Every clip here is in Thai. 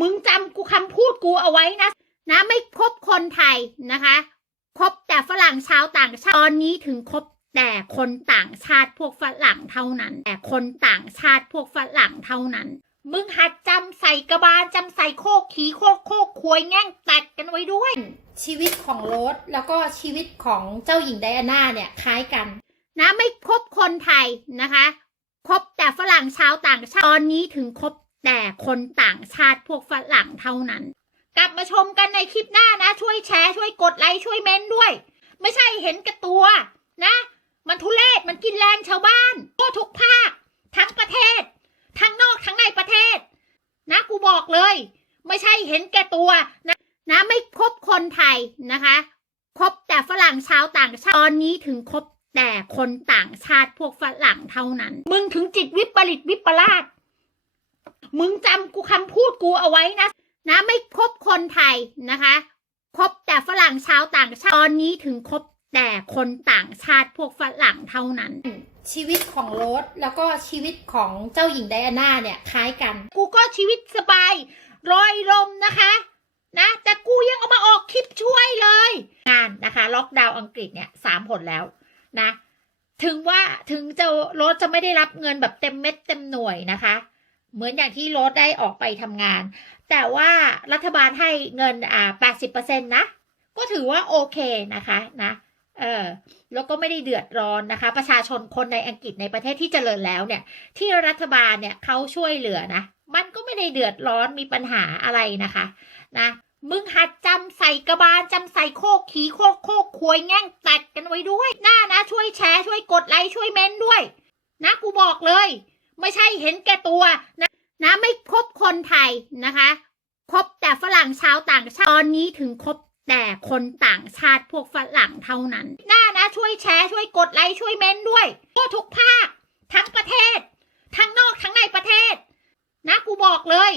มึงจำกูคำพูดกูเอาไว้นะ นะไม่คบคนไทยนะคะคบแต่ฝรั่งชาวต่างชาติตอนนี้ถึงคบแต่คนต่างชาติพวกฝรั่งเท่านั้น แต่คนต่างชาติพวกฝรั่งเท่านั้น มึงหัดจำใส่กระบาลจำใส่โคกขีโคกโคกควยแง่งตัดกันไว้ด้วย ชีวิตของโรสแล้วก็ชีวิตของเจ้าหญิงไดอาน่าเนี่ยคล้ายกัน นะไม่คบคนไทยนะคะคบแต่ฝรั่งชาวต่างชาติตอนนี้ถึงคบ แต่คนต่างชาติพวกฝรั่งเท่านั้น กลับมาชมกันในคลิปหน้านะ ช่วยแชร์ ช่วยกดไลค์ ช่วยเม้นด้วย ไม่ใช่เห็นกับตัวนะ มันทุเลศมันกินแรงชาวบ้านทั่วทุกภาค ทั้งประเทศ ทั้งนอกทั้งในประเทศ นะกูบอกเลย ไม่ใช่เห็นแก่ตัวนะนะไม่คบคนไทยนะคะคบแต่ฝรั่งชาวต่างชาติตอนนี้ถึงคบแต่คนต่างชาติพวกฝรั่งเท่านั้น มึงถึงจิตวิปริตวิปลาส มึงจำกูคำพูดกูเอาไว้นะ นะไม่คบคนไทยนะคะคบแต่ฝรั่งชาวต่างชาติ ตอนนี้ถึงคบแต่คนต่างชาติพวกฝรั่งเท่านั้น ชีวิตของโรสแล้วก็ชีวิตของเจ้าหญิงไดอาน่าเนี่ยคล้ายกัน กูก็ชีวิตสบายรอยลมนะคะนะแต่กูยังเอามาออกคลิปช่วยเลย งานนะคะ ล็อกดาวน์อังกฤษเนี่ยสามผลแล้วนะ ถึงว่าถึงจะรถจะไม่ได้รับเงินแบบเต็มเม็ดเต็มหน่วยนะคะ เหมือนอย่างที่รถได้ออกไปทำงาน แต่ว่ารัฐบาลให้เงินอ่า80%นะ ก็ถือว่าโอเคนะคะนะเออแล้วก็ไม่ได้เดือดร้อนนะคะ ประชาชนคนในอังกฤษในประเทศที่เจริญแล้วเนี่ย ที่รัฐบาลเนี่ยเขาช่วยเหลือนะ มันก็ไม่ได้เดือดร้อนมีปัญหาอะไรนะคะนะมึงหัดจำใส่กระบาลจำใส่โคกขี่โคกโคกควยแง่งตัดกันไว้ด้วยหน้านะช่วยแชร์ช่วยกดไลค์ช่วยเม้นต์ด้วย นะกูบอกเลย ไม่ใช่เห็นแก่ตัวนะนะไม่คบคนไทยนะคะคบแต่ฝรั่งชาวต่างชาติตอนนี้ถึงคบแต่คนต่างชาติพวกฝรั่งเท่านั้น หน้านะช่วยแชร์ช่วยกดไลค์ช่วยเม้นต์ด้วยทั่วทุกภาค ทั้งประเทศ ทั้งนอกทั้งในประเทศ นะกูบอกเลย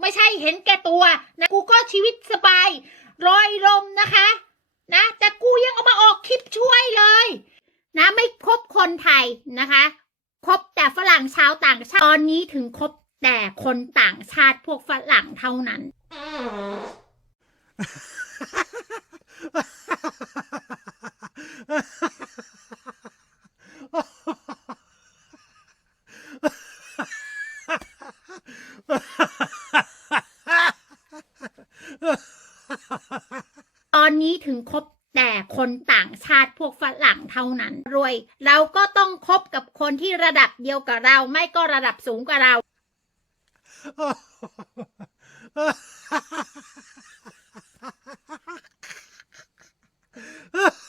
ไม่ใช่เห็นแก่ตัวนะกูก็ชีวิตสบายรอยลมนะคะ นะแต่กูยังเอามาออกคลิปช่วยเลย นะไม่คบคนไทยนะคะ คบแต่ฝรั่งชาวต่างชาติ ตอนนี้ถึงคบแต่คนต่างชาติพวกฝรั่งเท่านั้น ตอนนี้ถึงคบ แต่คนต่างชาติพวกฝรั่งเท่านั้น รวย เราก็ต้องคบกับคนที่ระดับเดียวกับเรา ไม่ก็ระดับสูงกว่าเรา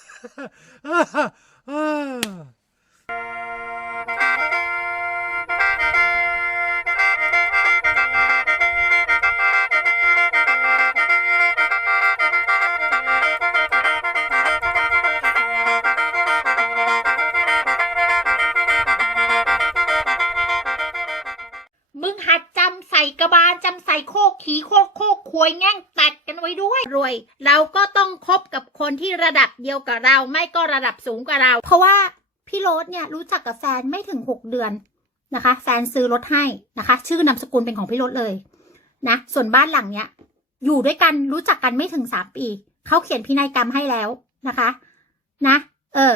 มึ กควยแง่งตัดกันไว้ด้วย รวย เราก็ต้องคบกับคนที่ระดับเดียวกับเรา ไม่ก็ระดับสูงกว่าเรา เพราะว่าพี่โรสเนี่ยรู้จักกับแฟนไม่ถึงหกเดือนนะคะแฟนซื้อรถให้นะคะ ชื่อนามสกุลเป็นของพี่รสเลยนะส่วนบ้านหลังเนี้ย อยู่ด้วยกันรู้จักกันไม่ถึงสามปีเขาเขียนพินัยกรรมให้แล้วนะคะ นะ เออ